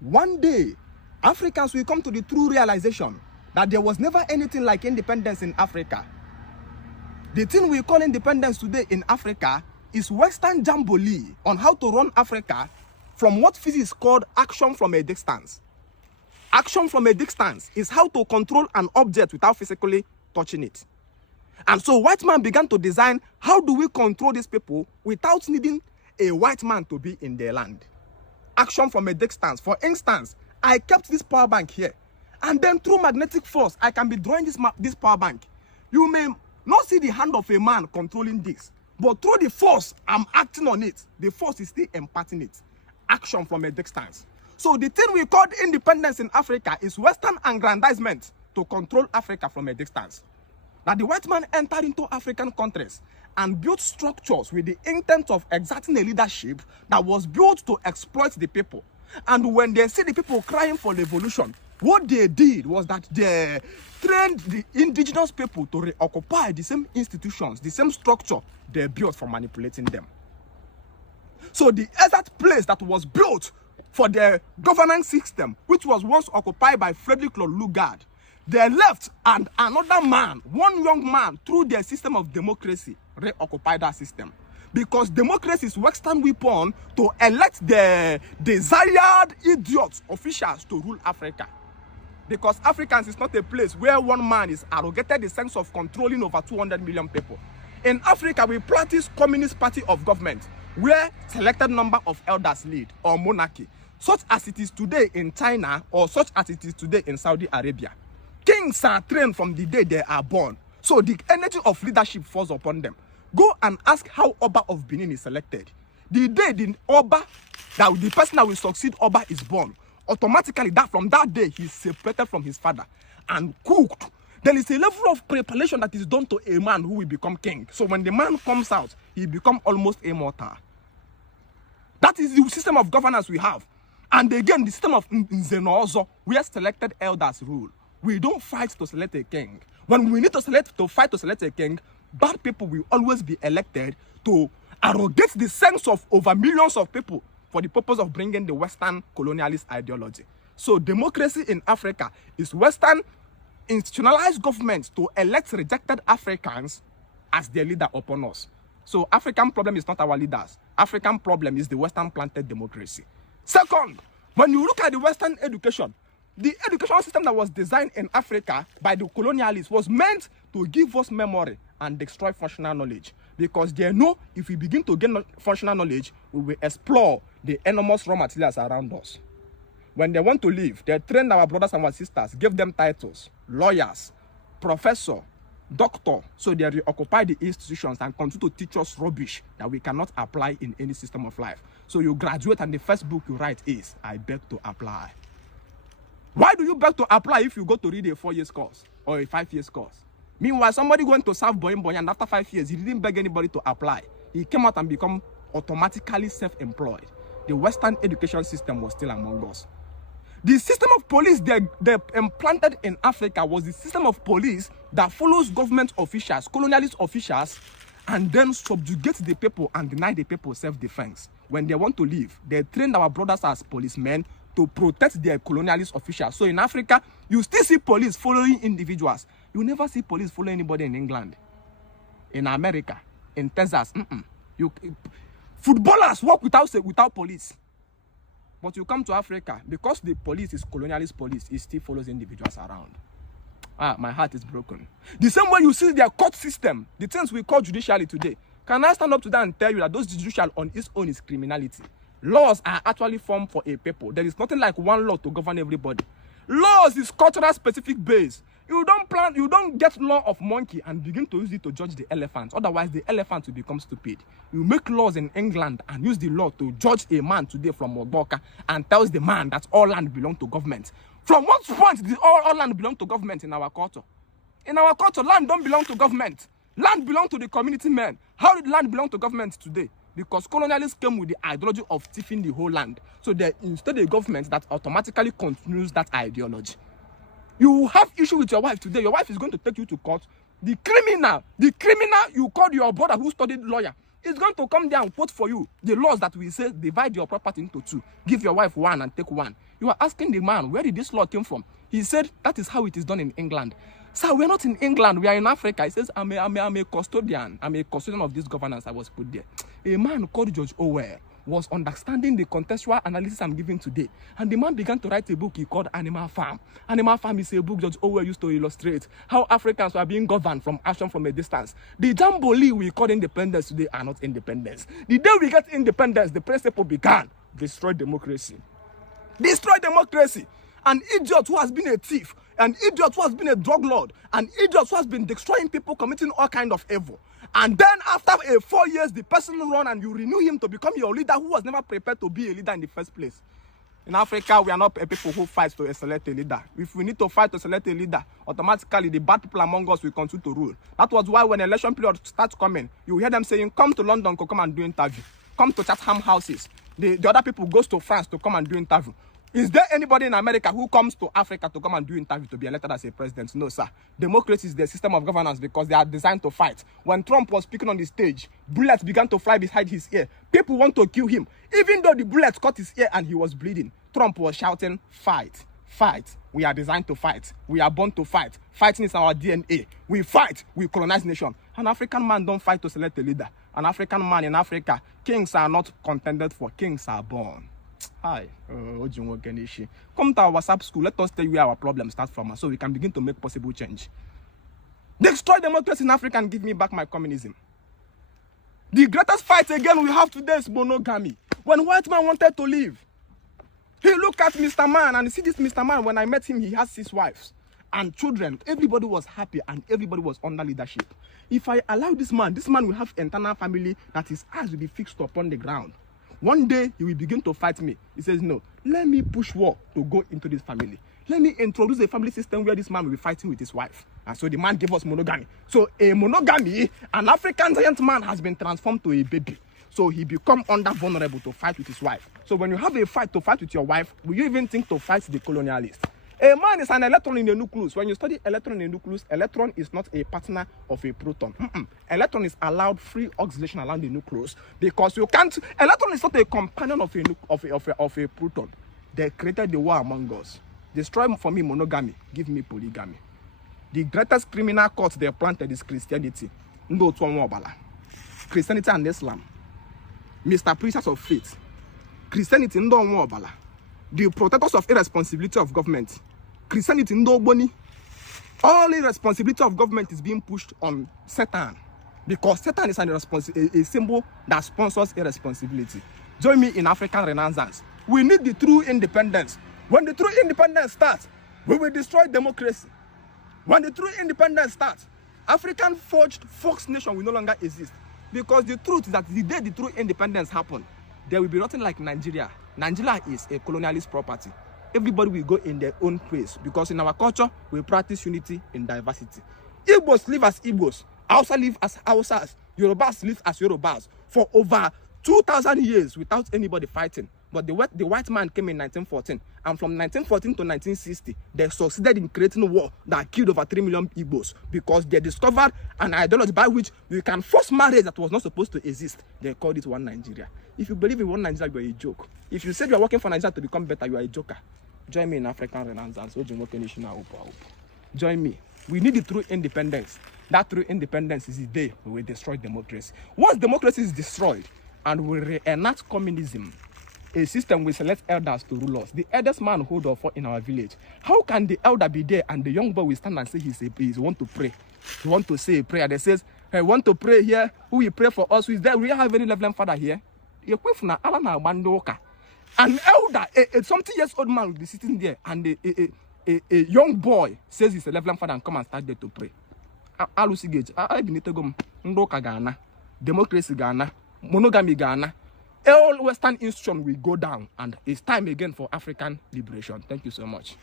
One day, Africans will come to the true realization that there was never anything like independence in Africa. The thing we call independence today in Africa is Western jamboree on how to run Africa from what physics called action from a distance. Action from a distance is how to control an object without physically touching it. And so white man began to design, how do we control these people without needing a white man to be in their land? Action from a distance. For instance, I kept this power bank here, and then through magnetic force, I can be drawing this power bank. You may not see the hand of a man controlling this, but through the force, I'm acting on it. The force is still imparting it. Action from a distance. So the thing we called independence in Africa is Western aggrandizement to control Africa from a distance. Now the white man entered into African countries and built structures with the intent of exerting a leadership that was built to exploit the people. And when they see the people crying for revolution, what they did was that they trained the indigenous people to reoccupy the same institutions, the same structure they built for manipulating them. So the exact place that was built for the governance system, which was once occupied by Frederick Lord Lugard, they left, and another man, one young man, through their system of democracy, reoccupied that system. Because democracy is Western weapon to elect the desired idiots, officials, to rule Africa. Because Africans is not a place where one man is arrogated the sense of controlling over 200 million people. In Africa, we practice communist party of government, where selected number of elders lead, or monarchy, such as it is today in China, or such as it is today in Saudi Arabia. Kings are trained from the day they are born, so the energy of leadership falls upon them. Go and ask how Oba of Benin is selected. The day the Oba, the person that will succeed Oba is born, automatically from that day he is separated from his father and cooked. There is a level of preparation that is done to a man who will become king. So when the man comes out, he becomes almost immortal. That is the system of governance we have. And again, the system of Nzenozo, where selected elders rule. We don't fight to select a king. When we need to fight to select a king, bad people will always be elected to arrogate the sense of over millions of people for the purpose of bringing the Western colonialist ideology. So democracy in Africa is Western institutionalized governments to elect rejected Africans as their leader upon us. So African problem is not our leaders. African problem is the Western planted democracy. Second, when you look at the Western education, the educational system that was designed in Africa by the colonialists was meant to give us memory and destroy functional knowledge. Because they know if we begin to gain functional knowledge, we will explore the enormous raw materials around us. When they want to leave, they train our brothers and our sisters, give them titles, lawyers, professor, doctor, so they reoccupy the institutions and continue to teach us rubbish that we cannot apply in any system of life. So you graduate and the first book you write is, I beg to apply. Why do you beg to apply if you go to read a 4 years course or a 5 years course? Meanwhile, somebody went to serve Boing and after 5 years, he didn't beg anybody to apply. He came out and become automatically self-employed. The Western education system was still among us. The system of police they implanted in Africa was the system of police that follows government officials, colonialist officials, and then subjugate the people and deny the people self-defense. When they want to leave, they trained our brothers as policemen to protect their colonialist officials. So in Africa, you still see police following individuals. You never see police follow anybody in England, in America, in Texas. Footballers work without police. But you come to Africa, because the police is colonialist police, it still follows individuals around. My heart is broken. The same way you see their court system, the things we call judiciary today. Can I stand up to that and tell you that those judicial on its own is criminality? Laws are actually formed for a people. There is nothing like one law to govern everybody. Laws is cultural specific base. You don't get law of monkey and begin to use it to judge the elephant. Otherwise, the elephant will become stupid. You make laws in England and use the law to judge a man today from Ogboka and tells the man that all land belongs to government. From what point did all land belong to government in our culture? In our culture, land don't belong to government. Land belongs to the community men. How did land belong to government today? Because colonialists came with the ideology of thieving the whole land. So they installed a government that automatically continues that ideology. You have issue with your wife today. Your wife is going to take you to court. The criminal you called your brother who studied lawyer is going to come there and quote for you the laws that will say divide your property into two. Give your wife one and take one. You are asking the man, where did this law came from? He said, that is how it is done in England. Sir, we're not in England, we are in Africa. He says, I'm a custodian. I'm a custodian of this governance I was put there. A man called George Orwell was understanding the contextual analysis I'm giving today. And the man began to write a book he called Animal Farm. Animal Farm is a book George Orwell used to illustrate how Africans were being governed from action from a distance. The jamboree we call independence today are not independence. The day we get independence, the principle began. Destroy democracy. Destroy democracy. An idiot who has been a thief, an idiot who has been a drug lord, an idiot who has been destroying people, committing all kind of evil. And then after 4 years, the person run and you renew him to become your leader who was never prepared to be a leader in the first place. In Africa, we are not a people who fight to select a leader. If we need to fight to select a leader, automatically the bad people among us will continue to rule. That was why when election period starts coming, you hear them saying, come to London to come and do interview. Come to Chatham houses. The other people goes to France to come and do interview. Is there anybody in America who comes to Africa to come and do interview to be elected as a president? No, sir. Democracy is the system of governance because they are designed to fight. When Trump was speaking on the stage, bullets began to fly behind his ear. People want to kill him. Even though the bullets cut his ear and he was bleeding, Trump was shouting, fight, fight. We are designed to fight. We are born to fight. Fighting is our DNA. We fight. We colonize nation. An African man don't fight to select a leader. An African man in Africa, kings are not contended for. Kings are born. Hi, come to our WhatsApp school. Let us tell you where our problems start from, so we can begin to make possible change. Destroy democracy in Africa and give me back my communism. The greatest fight again we have today is monogamy. When white man wanted to leave, he looked at Mr. Man and see this Mr. Man. When I met him, he has 6 wives and children. Everybody was happy and everybody was under leadership. If I allow this man will have internal family that his eyes will be fixed upon the ground. One day, he will begin to fight me. He says, no, let me push war to go into this family. Let me introduce a family system where this man will be fighting with his wife. And so the man gave us monogamy. So a monogamy, an African giant man has been transformed to a baby. So he become under vulnerable to fight with his wife. So when you have a fight to fight with your wife, will you even think to fight the colonialist? A man is an electron in a nucleus. When you study electron in a nucleus, electron is not a partner of a proton. Electron is allowed free oscillation around the nucleus because you can't. Electron is not a companion of a proton. They created the war among us. Destroy for me monogamy. Give me polygamy. The greatest criminal cult they planted is Christianity. Christianity and Islam. Mr. Preachers of Faith. Christianity the protectors of irresponsibility of government. Christianity nobody. All irresponsibility of government is being pushed on Satan. Because Satan is a symbol that sponsors irresponsibility. Join me in African Renaissance. We need the true independence. When the true independence starts, we will destroy democracy. When the true independence starts, African forged Fox nation will no longer exist. Because the truth is that the day the true independence happens, there will be nothing like Nigeria. Nigeria is a colonialist property. Everybody will go in their own place because in our culture, we practice unity in diversity. Igbos live as Igbos. Hausa live as Hausas. Yorubas live as Yorubas for over 2,000 years without anybody fighting. But the white man came in 1914. And from 1914 to 1960, they succeeded in creating a war that killed over 3 million Igbos because they discovered an ideology by which you can force marriage that was not supposed to exist. They called it one Nigeria. If you believe in one Nigeria, you are a joke. If you said you are working for Nigeria to become better, you are a joker. Join me in African Renaissance. Join me. We need the true independence. That true independence is the day we will destroy democracy. Once democracy is destroyed and we reenact communism, a system will select elders to rule us. The eldest man hold or fall in our village. How can the elder be there and the young boy will stand and say he want to pray? He want to say a prayer that says, hey, want to pray here? Who will pray for us? Who is there? We have any Reverend Father here? An elder, a 70 years old man will be sitting there and a young boy says he's a Reverend Father and come and start there to pray. Democracy Ghana, monogamy Ghana. All Western institutions will go down and it's time again for African liberation. Thank you so much.